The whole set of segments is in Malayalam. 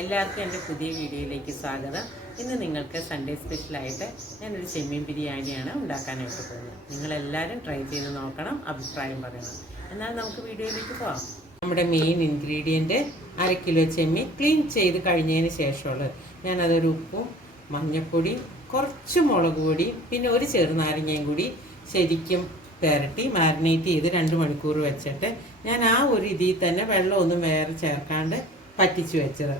എല്ലാവർക്കും എൻ്റെ പുതിയ വീഡിയോയിലേക്ക് സ്വാഗതം. ഇന്ന് നിങ്ങൾക്ക് സൺഡേ സ്പെഷ്യലായിട്ട് ഞാനൊരു ചെമ്മീൻ ബിരിയാണിയാണ് ഉണ്ടാക്കാനായിട്ട് പോകുന്നത്. നിങ്ങളെല്ലാവരും ട്രൈ ചെയ്ത് നോക്കണം, അഭിപ്രായം പറയണം. എന്നാൽ നമുക്ക് വീഡിയോയിലേക്ക് പോകാം. നമ്മുടെ മെയിൻ ഇൻഗ്രീഡിയൻറ്റ് 1/2 കിലോ ചെമ്മീൻ ക്ലീൻ ചെയ്ത് കഴിഞ്ഞതിന് ശേഷമുള്ളത്. ഞാനതൊരു ഉപ്പും മഞ്ഞൾപ്പൊടി കുറച്ച് മുളക് പൊടി പിന്നെ ഒരു ചെറുനാരങ്ങയും കൂടി ശരിക്കും പുരട്ടി മാരിനേറ്റ് ചെയ്ത് 2 മണിക്കൂർ വെച്ചിട്ട് ഞാൻ ആ ഒരു ഇതിൽ തന്നെ വെള്ളമൊന്നും വേറെ ചേർക്കാണ്ട് പറ്റിച്ച് വെച്ചത്.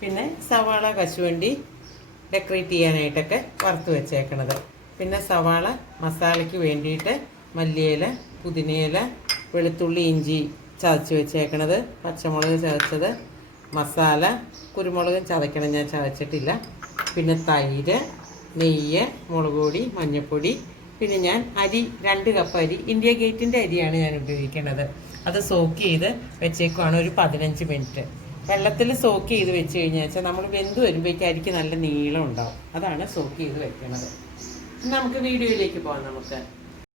പിന്നെ സവാള കശുവണ്ടി ഡെക്കറേറ്റ് ചെയ്യാനായിട്ടൊക്കെ വറുത്ത് വെച്ചേക്കണത്. പിന്നെ സവാള മസാലയ്ക്ക് വേണ്ടിയിട്ട് മല്ലിയില, പുതിനയില, വെളുത്തുള്ളി, ഇഞ്ചി ചതച്ച് വെച്ചേക്കണത്, പച്ചമുളക് ചതച്ചത്, മസാല, കുരുമുളകും ചതക്കണം, ഞാൻ ചതച്ചിട്ടില്ല. പിന്നെ തൈര്, നെയ്യ്, മുളക് പൊടി, മഞ്ഞൾപ്പൊടി. പിന്നെ ഞാൻ അരി 2 കപ്പ് അരി, ഇന്ത്യ ഗേറ്റിൻ്റെ അരിയാണ് ഞാൻ ഉപയോഗിക്കുന്നത്. അത് സോക്ക് ചെയ്ത് വെച്ചേക്കുവാണ് ഒരു 15 മിനിറ്റ്. വെള്ളത്തിൽ സോക്ക് ചെയ്ത് വെച്ച് കഴിഞ്ഞാൽ വെച്ചാൽ നമ്മൾ വെന്ത് വരുമ്പോഴേക്കും അരിക്ക് നല്ല നീളം ഉണ്ടാവും. അതാണ് സോക്ക് ചെയ്ത് വെക്കുന്നത്. നമുക്ക് വീഡിയോയിലേക്ക് പോകാം. നമുക്ക്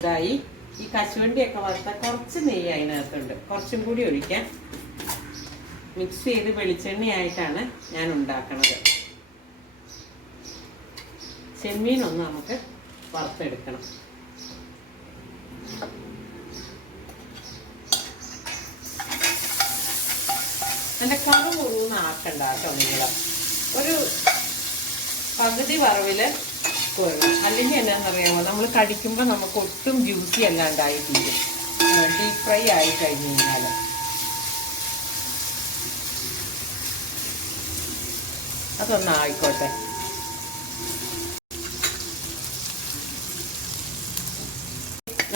ഇതായി ഈ കശുവണ്ടിയൊക്കെ വറുത്ത കുറച്ച് നെയ്യ് അതിനകത്തുണ്ട്, കുറച്ചും കൂടി ഒഴിക്കാൻ. മിക്സ് ചെയ്ത് വെളിച്ചെണ്ണയായിട്ടാണ് ഞാൻ ഉണ്ടാക്കുന്നത്. ചെമ്മീനൊന്ന് നമുക്ക് വറുത്തെടുക്കണം. എൻ്റെ കറു മുറിവുന്ന് ആക്കണ്ട കേട്ടോ. നിങ്ങൾ ഒരു പകുതി വറവിൽ കോരണം. അല്ലെങ്കിൽ എന്നാണെന്നറിയാമോ, നമ്മൾ കടിക്കുമ്പോൾ നമുക്ക് ഒട്ടും ജ്യൂസി അല്ലാണ്ടായി തീരും. ഡീപ് ഫ്രൈ ആയി കഴിഞ്ഞ് കഴിഞ്ഞാൽ അതൊന്നായിക്കോട്ടെ.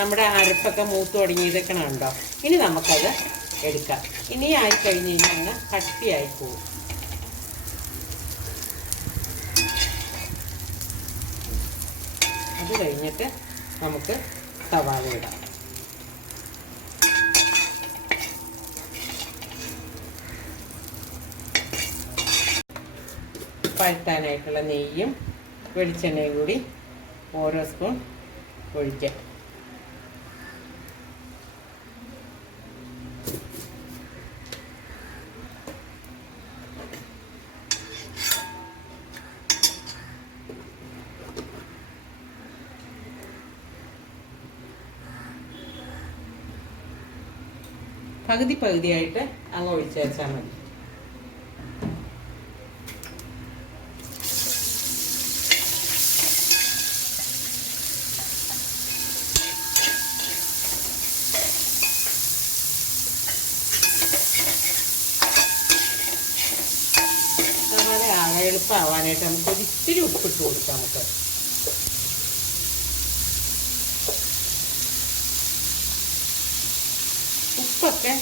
നമ്മുടെ അരപ്പൊക്കെ മൂത്ത് തുടങ്ങിയതൊക്കെ ഉണ്ടോ. ഇനി നമുക്കത് എടുക്കാം. ഇനി ആയിക്കഴിഞ്ഞ് കഴിഞ്ഞാൽ അങ്ങ് കട്ടിയായി പോകും. അത് കഴിഞ്ഞിട്ട് നമുക്ക് സവാള ഇടാം. പഴുത്താനായിട്ടുള്ള നെയ്യും വെളിച്ചെണ്ണയും കൂടി ഓരോ സ്പൂൺ ഒഴിക്കാം. പകുതിയായിട്ട് അങ്ങ് ഒഴിച്ചു വെച്ചാൽ മതി. അതുപോലെ എളുപ്പമാവാനായിട്ട് നമുക്ക് ഒരിത്തിരി ഉപ്പിട്ട് കൊടുക്കാം. നമുക്ക് ഉപ്പൊക്കെ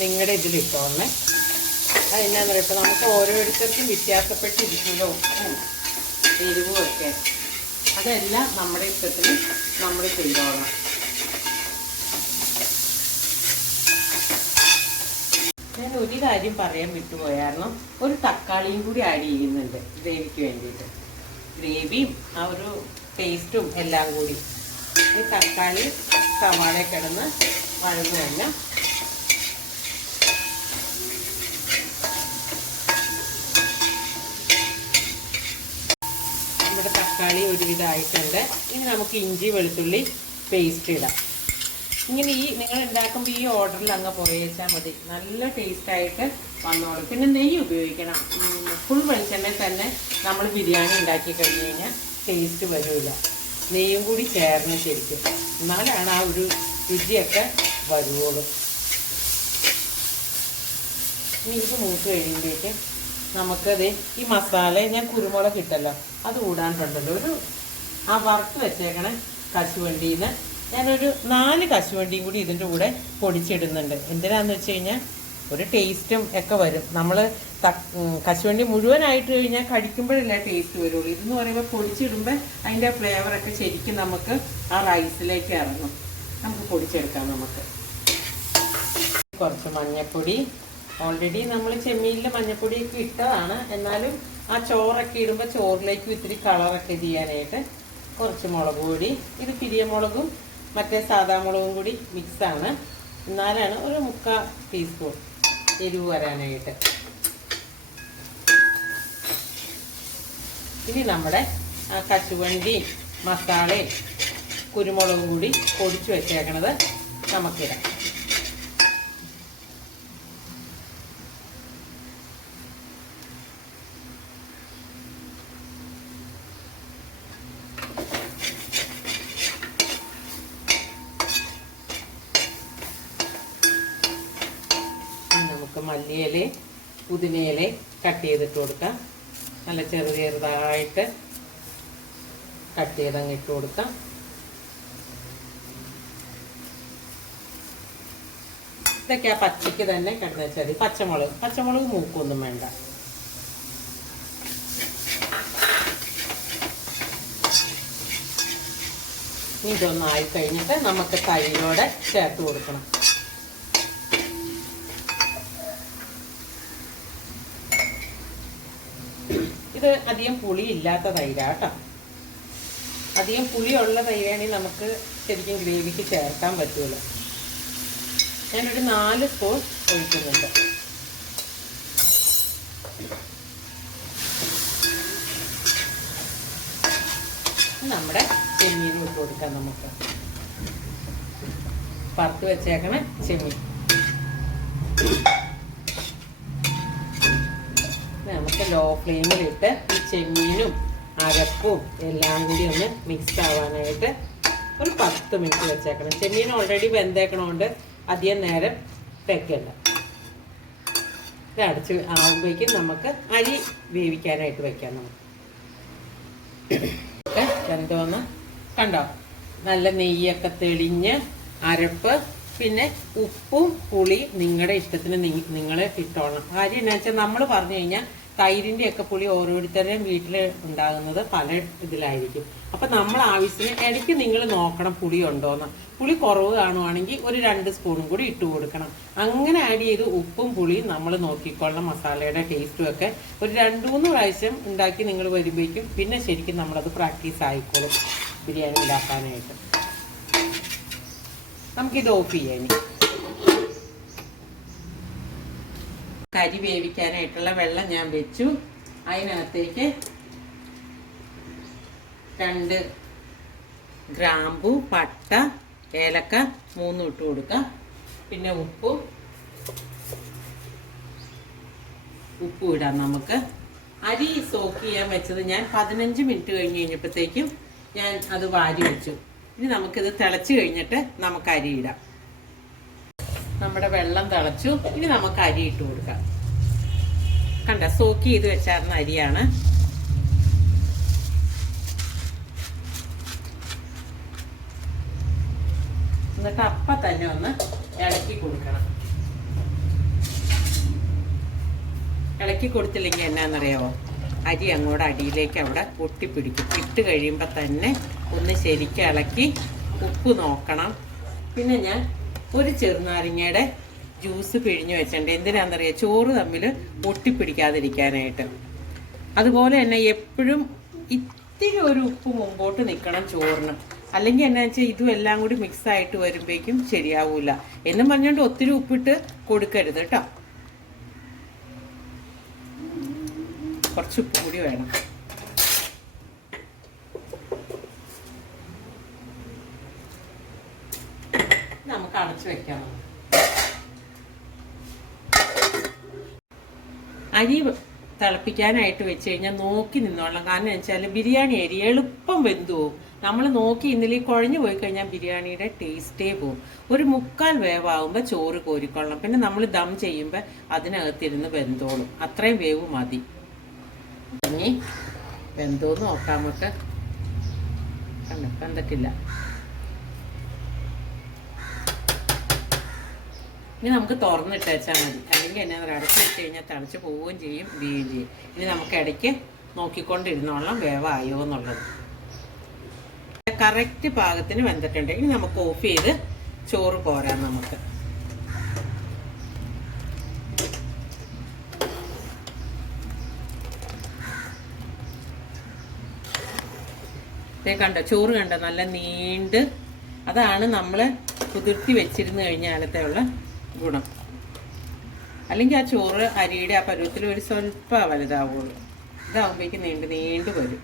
നിങ്ങളുടെ ഇതിലിട്ടോണേ. അതെന്നാന്ന് പറയുമ്പോൾ നമുക്ക് ഓരോരുത്തർക്കും വ്യത്യാസപ്പെട്ടിരിക്കുമല്ലോ ഉപ്പും എരിവും ഒക്കെ. അതെല്ലാം നമ്മുടെ ഇഷ്ടത്തിന് നമ്മൾ ചെയ്തോളണം. ഞാൻ ഒരു കാര്യം പറയാൻ വിട്ടുപോയായിരുന്നു. ഒരു തക്കാളിയും കൂടി ആഡ് ചെയ്യുന്നുണ്ട് ഗ്രേവിക്ക് വേണ്ടിയിട്ട്. ഗ്രേവിയും ആ ഒരു ടേസ്റ്റും എല്ലാം കൂടി. ഈ തക്കാളി സവാള കിടന്ന് വഴന്നു കഴിഞ്ഞാൽ നമ്മുടെ തക്കാളി ഒരുവിധമായിട്ടുണ്ട്. ഇനി നമുക്ക് ഇഞ്ചി വെളുത്തുള്ളി പേസ്റ്റ് ഇടാം. ഇങ്ങനെ നിങ്ങൾ ഉണ്ടാക്കുമ്പോൾ ഈ ഓർഡറിൽ അങ്ങ് പോയേച്ചാൽ മതി. നല്ല ടേസ്റ്റായിട്ട് വന്നോളും. പിന്നെ നെയ്യ് ഉപയോഗിക്കണം. ഫുൾ വെളിച്ചെണ്ണയിൽ തന്നെ നമ്മൾ ബിരിയാണി ഉണ്ടാക്കി കഴിഞ്ഞ് കഴിഞ്ഞാൽ ടേസ്റ്റ് വരില്ല. നെയ്യും കൂടി ചേർന്ന് ശരിക്കും എന്നാലാണ് ആ ഒരു രുചിയൊക്കെ വരുവുള്ളൂ. ഇനി ഇത് മൂത്ത് കഴിയുമ്പോഴേക്കും നമുക്കത് ഈ മസാല ഞാൻ കുരുമുളക് ഇട്ടല്ലോ അത് കൂടാണ്ടുണ്ടല്ലോ. ആ വറുത്ത് വെച്ചേക്കണ കശുവണ്ടിയിൽ നിന്ന് ഞാനൊരു 4 കശുവണ്ടിയും കൂടി ഇതിൻ്റെ കൂടെ പൊടിച്ചിടുന്നുണ്ട്. എന്തിനാന്ന് വെച്ച് കഴിഞ്ഞാൽ ഒരു ടേസ്റ്റും ഒക്കെ വരും. നമ്മൾ കശുവണ്ടി മുഴുവനായിട്ട് കഴിഞ്ഞാൽ കടിക്കുമ്പോഴല്ലേ ടേസ്റ്റ് വരുള്ളൂ. ഇതെന്ന് പറയുമ്പോൾ പൊടിച്ചിടുമ്പോൾ അതിൻ്റെ ഫ്ലേവറൊക്കെ ശരിക്കും നമുക്ക് ആ റൈസിലേക്ക് ഇറങ്ങും. നമുക്ക് പൊടിച്ചെടുക്കാം. നമുക്ക് കുറച്ച് മഞ്ഞൾപ്പൊടി, ഓൾറെഡി നമ്മൾ ചെമ്മീനിൽ മഞ്ഞൾപ്പൊടിയൊക്കെ ഇട്ടതാണ്. എന്നാലും ആ ചോറൊക്കെ ഇടുമ്പോൾ ചോറിലേക്ക് ഇത്തിരി കളറൊക്കെ ചെയ്യാനായിട്ട് കുറച്ച് മുളക് പൊടി. ഇത് പിരിയമുളകും മറ്റേ സാദാ മുളകും കൂടി മിക്സാണ്. എന്നാലാണ് ഒരു 3/4 ടീസ്പൂൺ എരിവ് വരാനായിട്ട്. ഇനി നമ്മുടെ കശുവണ്ടിയും മസാലയും കുരുമുളകും കൂടി പൊടിച്ച് വെച്ചേക്കണത് നമുക്കിടാം. നമുക്ക് മല്ലിയില പുതിനയില കട്ട് ചെയ്തിട്ട് കൊടുക്കാം. നല്ല ചെറുതായിട്ട് കട്ട് ചെയ്തങ്ങ് ഇട്ട് കൊടുക്കാം. ഇതൊക്കെ ആ പച്ചയ്ക്ക് തന്നെ കിടന്ന് വെച്ചാൽ മതി. പച്ചമുളക് മൂക്കൊന്നും വേണ്ട. ഇതൊന്നായി കഴിഞ്ഞിട്ട് നമുക്ക് തൈരോടെ ചേർത്ത് കൊടുക്കണം. ഇത് അധികം പുളി ഇല്ലാത്ത തൈരാട്ടോ. അധികം പുളിയുള്ള തൈരാണെങ്കിൽ നമുക്ക് ശരിക്കും ഗ്രേവിക്ക് ചേർക്കാൻ പറ്റൂല. ഞാനൊരു 4 സ്പൂൺ ഒഴിക്കുന്നുണ്ട്. നമ്മുടെ ചെമ്മീൻ ഇട്ട് കൊടുക്കാം. നമുക്ക് വറുത്ത് വെച്ചേക്കണ ചെമ്മീൻ നമുക്ക് ലോ ഫ്ലെയിമിലിട്ട് ഈ ചെമ്മീനും അരപ്പും എല്ലാം കൂടി ഒന്ന് മിക്സ് ആവാനായിട്ട് ഒരു 10 മിനിറ്റ് വെച്ചേക്കണം. ചെമ്മീൻ ഓൾറെഡി വെന്തേക്കണോണ്ട് അധികം നേരം വെക്കണ്ട. ഇത് അടച്ച് ആകുമ്പോഴേക്കും നമുക്ക് അരി വേവിക്കാനായിട്ട് വെക്കാം. നമുക്ക് എന്തോന്ന് കണ്ടോ, നല്ല നെയ്യൊക്കെ തെളിഞ്ഞ് അരപ്പ്, പിന്നെ ഉപ്പും പുളി നിങ്ങളുടെ ഇഷ്ടത്തിന് നിങ്ങൾ ഇട്ടോളണം. കാര്യം എന്നാ വെച്ചാൽ നമ്മൾ പറഞ്ഞു കഴിഞ്ഞാൽ തൈരിൻ്റെ ഒക്കെ പുളി ഓരോരുത്തരുടെയും വീട്ടിൽ ഉണ്ടാകുന്നത് പല ഇതിലായിരിക്കും. അപ്പം നമ്മൾ ആവശ്യത്തിന് ഇടയ്ക്ക് നിങ്ങൾ നോക്കണം പുളി ഉണ്ടോയെന്ന്. പുളി കുറവ് കാണുവാണെങ്കിൽ ഒരു 2 സ്പൂണും കൂടി ഇട്ട് കൊടുക്കണം. അങ്ങനെ ആഡ് ചെയ്ത് ഉപ്പും പുളിയും നമ്മൾ നോക്കിക്കൊള്ളണം. മസാലയുടെ ടേസ്റ്റും ഒക്കെ ഒരു 2-3 പ്രാവശ്യം ഉണ്ടാക്കി നിങ്ങൾ വരുമ്പോഴേക്കും പിന്നെ ശരിക്കും നമ്മളത് പ്രാക്ടീസ് ആയിക്കോളും ബിരിയാണി ഉണ്ടാക്കാനായിട്ട്. നമുക്കിത് ഓഫ് ചെയ്യാം. കരി വേവിക്കാനായിട്ടുള്ള വെള്ളം ഞാൻ വെച്ചു. അതിനകത്തേക്ക് 2 ഗ്രാമ്പു, പട്ട, ഏലക്ക 3 ഇട്ട് കൊടുക്കാം. പിന്നെ ഉപ്പും ഇടാം. നമുക്ക് അരി സോക്ക് ചെയ്യാൻ വെച്ചത് ഞാൻ 15 മിനിറ്റ് കഴിഞ്ഞപ്പോഴത്തേക്കും ഞാൻ അത് വാരി വെച്ചു. ഇനി നമുക്കിത് തിളച്ച് കഴിഞ്ഞിട്ട് നമുക്ക് അരി ഇടാം. നമ്മുടെ വെള്ളം തിളച്ചു. ഇനി നമുക്ക് അരി ഇട്ട് കൊടുക്കാം. കണ്ട, സോക്ക് ചെയ്ത് വെച്ചാർന്ന അരിയാണ്. എന്നിട്ട് അപ്പം തന്നെ ഒന്ന് ഇളക്കി കൊടുക്കണം. ഇളക്കി കൊടുത്തില്ലെങ്കിൽ എന്നാന്നറിയാവോ, അരി അങ്ങോട്ട് അടിയിലേക്ക് അവിടെ ഒട്ടിപ്പിടിക്കും. ഇട്ട് കഴിയുമ്പോൾ തന്നെ ഒന്ന് ശരിക്കും ഇളക്കി ഉപ്പ് നോക്കണം. പിന്നെ ഞാൻ ഒരു ചെറുനാരങ്ങയുടെ ജ്യൂസ് പിഴിഞ്ഞ് വെച്ചിട്ടുണ്ട്. എന്തിനാണെന്നറിയാം, ചോറ് തമ്മിൽ ഒട്ടിപ്പിടിക്കാതിരിക്കാനായിട്ട്. അതുപോലെ തന്നെ എപ്പോഴും ഇത്തിരി ഒരു ഉപ്പ് മുമ്പോട്ട് നിൽക്കണം ചോറിന്. അല്ലെങ്കിൽ എന്നാ വെച്ചാൽ ഇതും എല്ലാം കൂടി മിക്സ് ആയിട്ട് വരുമ്പോഴേക്കും ശരിയാവൂല. എന്നും പറഞ്ഞുകൊണ്ട് ഒത്തിരി ഉപ്പിട്ട് കൊടുക്കരുത് കേട്ടോ. കുറച്ച് ഉപ്പ് കൂടി വേണം. നമുക്ക് അടച്ചു വെക്കാം. അരി തിളപ്പിക്കാനായിട്ട് വെച്ച് കഴിഞ്ഞാൽ നോക്കി നിന്നോളാം. കാരണം വെച്ചാൽ ബിരിയാണി അരി എളുപ്പം വെന്തു പോകും. നമ്മൾ നോക്കി ഇന്നലെ കുഴഞ്ഞു പോയി കഴിഞ്ഞാൽ ബിരിയാണിയുടെ ടേസ്റ്റേ പോകും. ഒരു 3/4 വേവാകുമ്പോൾ ചോറ് കോരിക്കൊള്ളണം. പിന്നെ നമ്മൾ ദം ചെയ്യുമ്പോൾ അതിനകത്തിരുന്ന് വെന്തോളും. അത്രയും വേവ് മതി. ഇനി വെന്തോന്ന് നോക്കാം നമുക്ക്. വെന്തിട്ടില്ല. ഇനി നമുക്ക് തുറന്നിട്ട് വെച്ചാൽ മതി. അല്ലെങ്കിൽ എന്നാ അടച്ചിട്ട് കഴിഞ്ഞാൽ തിളച്ച് പോവുകയും ചെയ്യും, വീഴുകയും ചെയ്യും. ഇനി നമുക്ക് ഇടയ്ക്ക് നോക്കിക്കൊണ്ടിരുന്നോളാം വേവായോ എന്നുള്ളത്. കറക്റ്റ് പാകത്തിന് വെന്തിട്ടുണ്ട്. ഇനി നമുക്ക് ഓഫ് ചെയ്ത് ചോറ് പോരാം. നമുക്ക് കണ്ടോ, ചോറ് കണ്ടോ, നല്ല നീണ്ട്. അതാണ് നമ്മൾ കുതിർത്തി വെച്ചിരുന്ന് കഴിഞ്ഞാലത്തെ ഉള്ള ഗുണം. അല്ലെങ്കിൽ ആ ചോറ് അരിയുടെ ആ പരുവത്തിൽ ഒരു സ്വല്പം വലുതാവുള്ളൂ. ഇതാകുമ്പോഴേക്ക് നീണ്ടു വരും.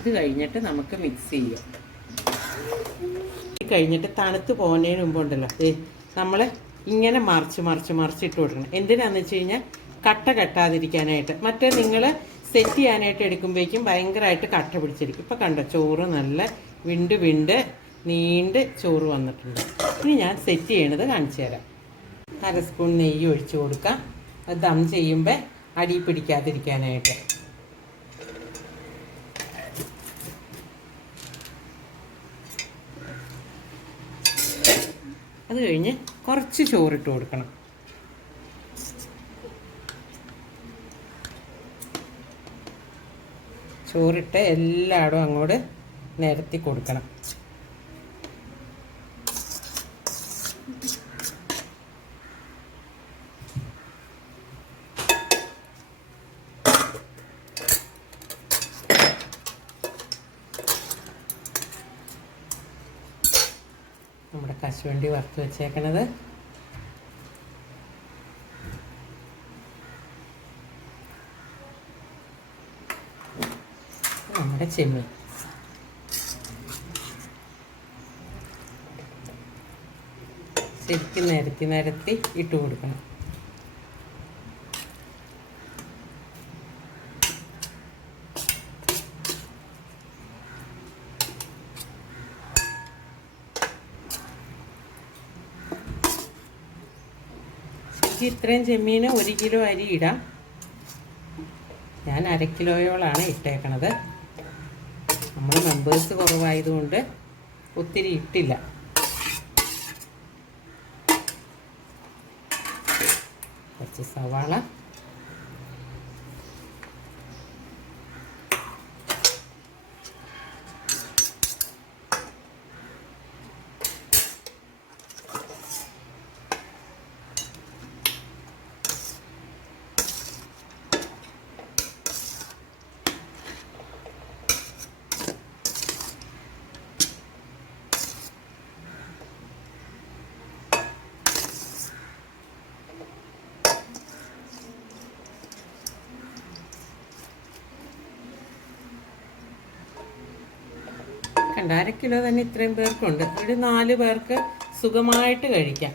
ഇത് കഴിഞ്ഞിട്ട് നമുക്ക് മിക്സ് ചെയ്യാം. കഴിഞ്ഞിട്ട് തണുത്ത് പോകുന്നതിന് മുമ്പ് ഉണ്ടല്ലോ നമ്മൾ ഇങ്ങനെ മറിച്ചിട്ട് കൊടുക്കണം. എന്തിനാന്ന് വെച്ച് കഴിഞ്ഞാൽ കട്ട കെട്ടാതിരിക്കാനായിട്ട്. മറ്റേ നിങ്ങൾ സെറ്റ് ചെയ്യാനായിട്ട് എടുക്കുമ്പോഴേക്കും ഭയങ്കരമായിട്ട് കട്ട പിടിച്ചിരിക്കും. ഇപ്പം കണ്ടോ, ചോറ് നല്ല വിണ്ട് നീണ്ട് ചോറ് വന്നിട്ടുണ്ട്. ഇനി ഞാൻ സെറ്റ് ചെയ്യണത് കാണിച്ചു തരാം. 1/2 സ്പൂൺ നെയ്യ് ഒഴിച്ചു കൊടുക്കാം. അത് ദം ചെയ്യുമ്പോൾ അടി പിടിക്കാതിരിക്കാനായിട്ട്. അത് കഴിഞ്ഞ് കുറച്ച് ചോറിട്ട് കൊടുക്കണം. ചോറിട്ട് എല്ലായിടും അങ്ങോട്ട് നിരത്തി കൊടുക്കണം. നമ്മുടെ കശുവണ്ടി വറുത്ത് വെച്ചേക്കണത് നമ്മുടെ ചെമ്മീൻ ശരിക്കും നിരത്തി ഇട്ട് കൊടുക്കണം. ഇത്രയും ചെമ്മീന് 1 കിലോ അരി ഇടാം. ഞാൻ 1/2 കിലോയോളാണ് ഇട്ടേക്കണത്. നമ്മൾ മെമ്പേഴ്സ് കുറവായതുകൊണ്ട് ഒത്തിരി ഇട്ടില്ല. കുറച്ച് സവാള, കണ്ട 1/2 കിലോ തന്നെ ഇത്രയും പേർക്കുണ്ട്. ഒരു 4 പേർക്ക് സുഖമായിട്ട് കഴിക്കാം.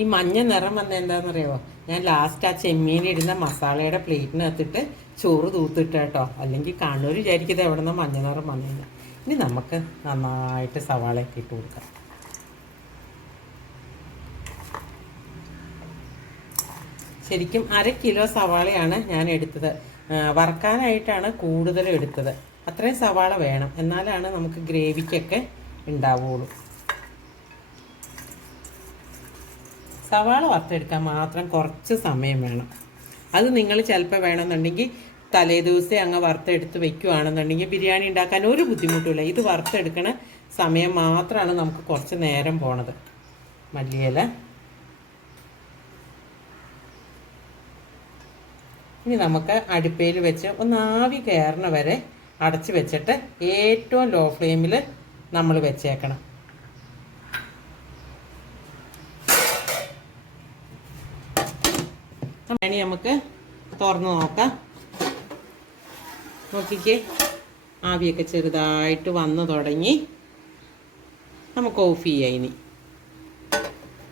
ഈ മഞ്ഞ നിറം വന്ന എന്താണെന്നറിയാമോ? ഞാൻ ലാസ്റ്റ് ആ ചെമ്മീനിടുന്ന മസാലയുടെ പ്ലേറ്റിനകത്തിട്ട് ചോറ് തൂത്തിട്ട് കേട്ടോ. അല്ലെങ്കിൽ കാണുന്നവർ വിചാരിക്കുന്നത് എവിടെ നിന്ന് മഞ്ഞ നിറം വന്നില്ല. ഇനി നമുക്ക് നന്നായിട്ട് സവാളയൊക്കെ ഇട്ട് കൊടുക്കാം. ശരിക്കും 1/2 കിലോ സവാളയാണ് ഞാൻ എടുത്തത്. വറക്കാനായിട്ടാണ് കൂടുതൽ എടുത്തത്. അത്രയും സവാള വേണം, എന്നാലാണ് നമുക്ക് ഗ്രേവിക്കൊക്കെ ഉണ്ടാവുള്ളൂ. സവാള വറുത്തെടുക്കാൻ മാത്രം കുറച്ച് സമയം വേണം. അത് നിങ്ങൾ ചിലപ്പോൾ വേണമെന്നുണ്ടെങ്കിൽ തലേദിവസം അങ്ങ് വറുത്തെടുത്ത് വെക്കുകയാണെന്നുണ്ടെങ്കിൽ ബിരിയാണി ഉണ്ടാക്കാൻ ഒരു ബുദ്ധിമുട്ടുമില്ല. ഇത് വറുത്തെടുക്കണ സമയം മാത്രമാണ് നമുക്ക് കുറച്ച് നേരം പോണത്. മല്ലിയില, ഇനി നമുക്ക് അടുപ്പയിൽ വെച്ച് ഒന്ന് ആവി കയറണ വരെ അടച്ച് വെച്ചിട്ട് ഏറ്റവും ലോ ഫ്ലെയിമിൽ നമ്മൾ വെച്ചേക്കണം. ഇനി നമുക്ക് തുറന്ന് നോക്കാം. നോക്കിക്കേ, ആവിയൊക്കെ ചെറുതായിട്ട് വന്നു തുടങ്ങി. നമുക്ക് ഓഫ് ചെയ്യാം. ഇനി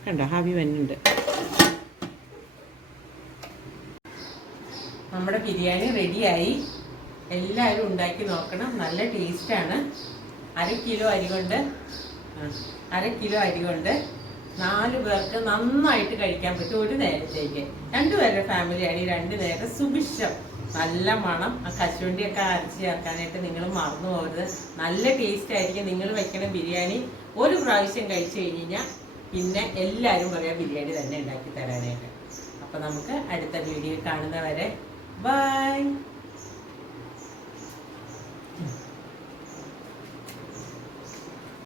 കണ്ടോ, ആവി വന്നുണ്ട്. നമ്മുടെ ബിരിയാണി റെഡിയായി. എല്ലാവരും ഉണ്ടാക്കി നോക്കണം, നല്ല ടേസ്റ്റാണ്. 1/2 കിലോ അരി കൊണ്ട് 4 പേർക്ക് നന്നായിട്ട് കഴിക്കാൻ പറ്റും ഒരു നേരത്തേക്ക്. 2 പേരുടെ ഫാമിലിയാണ് ഈ 2 നേരം സുഭിക്ഷം. നല്ല മണം. ആ കശുവണ്ടിയൊക്കെ അരച്ച് ചേർക്കാനായിട്ട് നിങ്ങൾ മറന്നു പോകരുത്. നല്ല ടേസ്റ്റ് ആയിരിക്കും. നിങ്ങൾ വെക്കണ ബിരിയാണി ഒരു പ്രാവശ്യം കഴിച്ചു കഴിഞ്ഞാൽ പിന്നെ എല്ലാവരും പറയാം ബിരിയാണി തന്നെ ഉണ്ടാക്കി തരാനായിട്ട്. അപ്പോൾ നമുക്ക് അടുത്ത വീഡിയോ കാണുന്നവരെ ബൈ.